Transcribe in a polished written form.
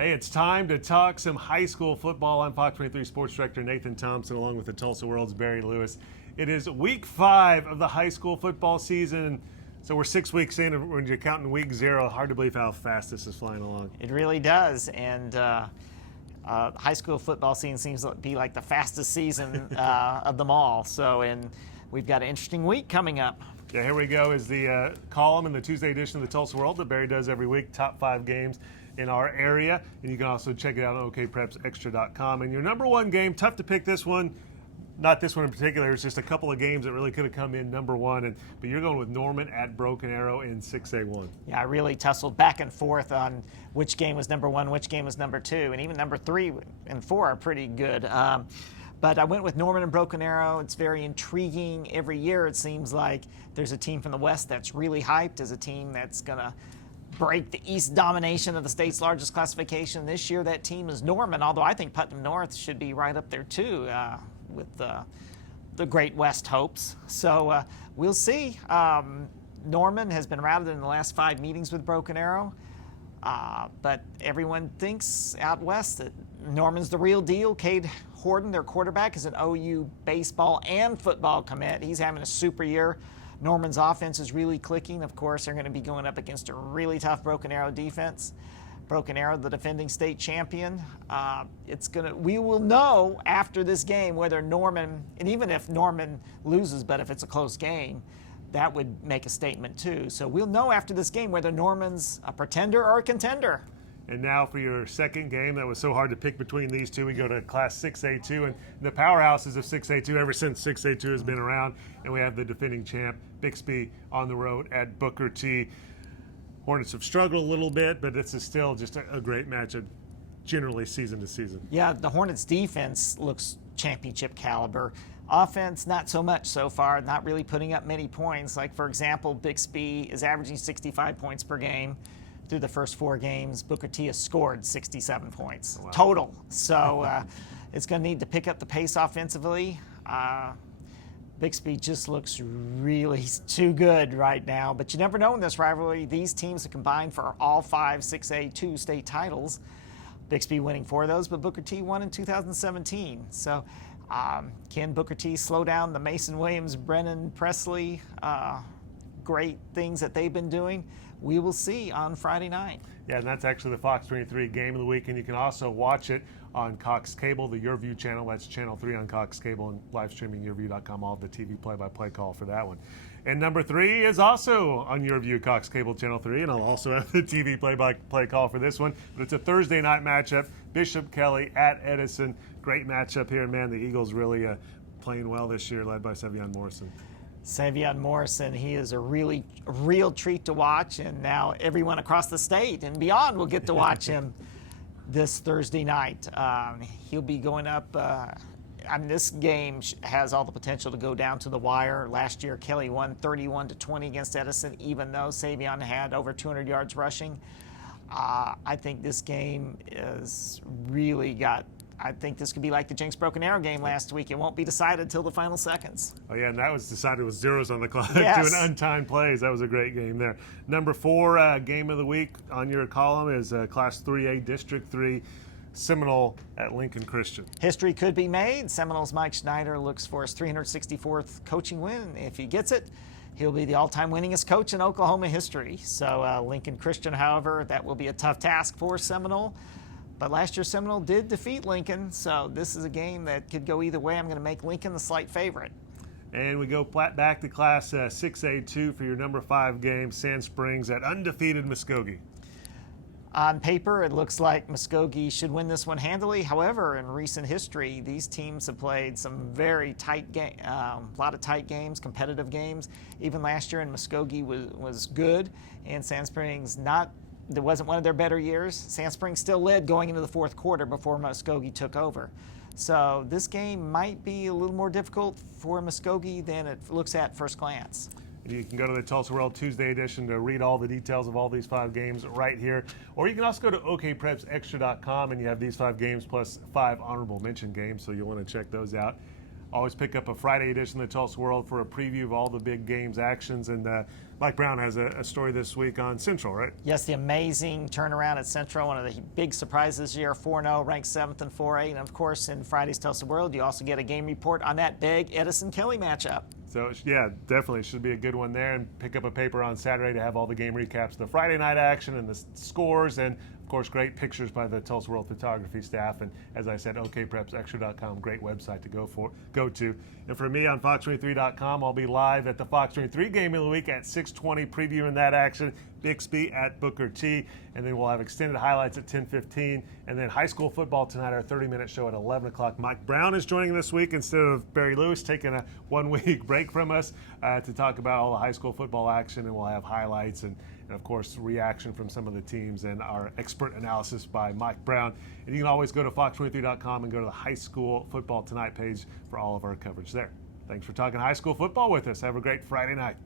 Hey, it's time to talk some high school football. I'm Fox 23 Sports Director Nathan Thompson, along with the Tulsa World's Barry Lewis. It is week 5 of the high school football season. So we're 6 weeks in, and when you're counting week 0, hard to believe how fast this is flying along. It really does, and high school football season seems to be like the fastest season of them all. And we've got an interesting week coming up. Yeah, here we go is the column in the Tuesday edition of the Tulsa World that Barry does every week, top 5 games in our area. And you can also check it out on okprepsextra.com. And your number one game, tough to pick this one. Not this one in particular. It's just a couple of games that really could have come in number one. But you're going with Norman at Broken Arrow in 6A1. Yeah, I really tussled back and forth on which game was number 1, which game was number 2. And even number 3 and 4 are pretty good. But I went with Norman and Broken Arrow. It's very intriguing. Every year it seems like there's a team from the West that's really hyped as a team that's going to break the East domination of the state's largest classification. This year that team is Norman, although I think Putnam North should be right up there too with the Great West hopes. So we'll see. Norman has been routed in the last 5 meetings with Broken Arrow. But everyone thinks out west that Norman's the real deal. Cade Horton, their quarterback, is an OU baseball and football commit. He's having a super year. Norman's offense is really clicking. Of course, they're going to be going up against a really tough Broken Arrow defense. Broken Arrow, the defending state champion. We will know after this game whether Norman, and even if Norman loses, but if it's a close game, that would make a statement too. So we'll know after this game whether Norman's a pretender or a contender. And now for your second game that was so hard to pick between these two, we go to Class 6A2. And the powerhouses of 6A2 ever since 6A2 has been around. And we have the defending champ, Bixby, on the road at Booker T. Hornets have struggled a little bit, but this is still just a great matchup, generally season to season. Yeah, the Hornets' defense looks championship caliber. Offense, not so much so far, not really putting up many points. Like, for example, Bixby is averaging 65 points per game. Through the first 4 games, Booker T has scored 67 points total. So it's going to need to pick up the pace offensively. Bixby just looks really too good right now. But you never know in this rivalry. These teams have combined for all 5 6A2 state titles. Bixby winning 4 of those, but Booker T won in 2017. So can Booker T slow down the Mason Williams, Brennan Presley great things that they've been doing? We will see on Friday night. Yeah, and that's actually the Fox 23 game of the week, and you can also watch it on Cox Cable, the YourView channel. That's Channel 3 on Cox Cable, and live streaming YourView.com, all of the TV play-by-play call for that one. And number 3 is also on YourView, Cox Cable, Channel 3, and I'll also have the TV play-by-play call for this one. But it's a Thursday night matchup, Bishop Kelly at Edison. Great matchup here, and man, the Eagles really playing well this year, led by Sevion Morrison. Sevion Morrison, he is a real treat to watch, and now everyone across the state and beyond will get to watch him this Thursday night. He'll be going up. This game has all the potential to go down to the wire. Last year, Kelly won 31-20 against Edison, even though Sevion had over 200 yards rushing. I think this game is really got. I think this could be like the Jinx Broken Arrow game last week. It won't be decided until the final seconds. Oh, yeah, and that was decided with zeros on the clock yes. doing untimed plays. That was a great game there. Number 4 game of the week on your column is Class 3A District 3 Seminole at Lincoln Christian. History could be made. Seminole's Mike Schneider looks for his 364th coaching win. If he gets it, he'll be the all-time winningest coach in Oklahoma history. So Lincoln Christian, however, that will be a tough task for Seminole. But last year, Seminole did defeat Lincoln, so this is a game that could go either way. I'm going to make Lincoln the slight favorite. And we go back to Class 6A2 for your number 5 game, Sand Springs at undefeated Muskogee. On paper, it looks like Muskogee should win this one handily. However, in recent history, these teams have played some very tight games, a lot of tight games, competitive games. Even last year, Muskogee was good, and Sand Springs It wasn't one of their better years. Sand Springs still led going into the 4th quarter before Muskogee took over. So this game might be a little more difficult for Muskogee than it looks at first glance. You can go to the Tulsa World Tuesday edition to read all the details of all these 5 games right here. Or you can also go to okprepsextra.com, and you have these 5 games plus 5 honorable mention games, so you'll want to check those out. always pick up a Friday edition of the Tulsa World for a preview of all the big games actions. And Mike Brown has a story this week on Central, right? Yes, the amazing turnaround at Central, one of the big surprises this year, 4-0, ranked 7th in 4A. And of course, in Friday's Tulsa World, you also get a game report on that big Edison-Kelly matchup. So, yeah, definitely should be a good one there. And pick up a paper on Saturday to have all the game recaps, the Friday night action and the scores, and, of course, great pictures by the Tulsa World photography staff. And, as I said, okprepsextra.com, great website to go to. And for me on fox23.com, I'll be live at the Fox 23 Game of the Week at 6:20, previewing that action. Bixby at Booker T, and then we'll have extended highlights at 10:15, and then high school football tonight, our 30-minute show at 11 o'clock. Mike Brown is joining this week instead of Barry Lewis, taking a one-week break from us to talk about all the high school football action, and we'll have highlights and of course, reaction from some of the teams and our expert analysis by Mike Brown. And you can always go to fox23.com and go to the High School Football Tonight page for all of our coverage there. Thanks for talking high school football with us. Have a great Friday night.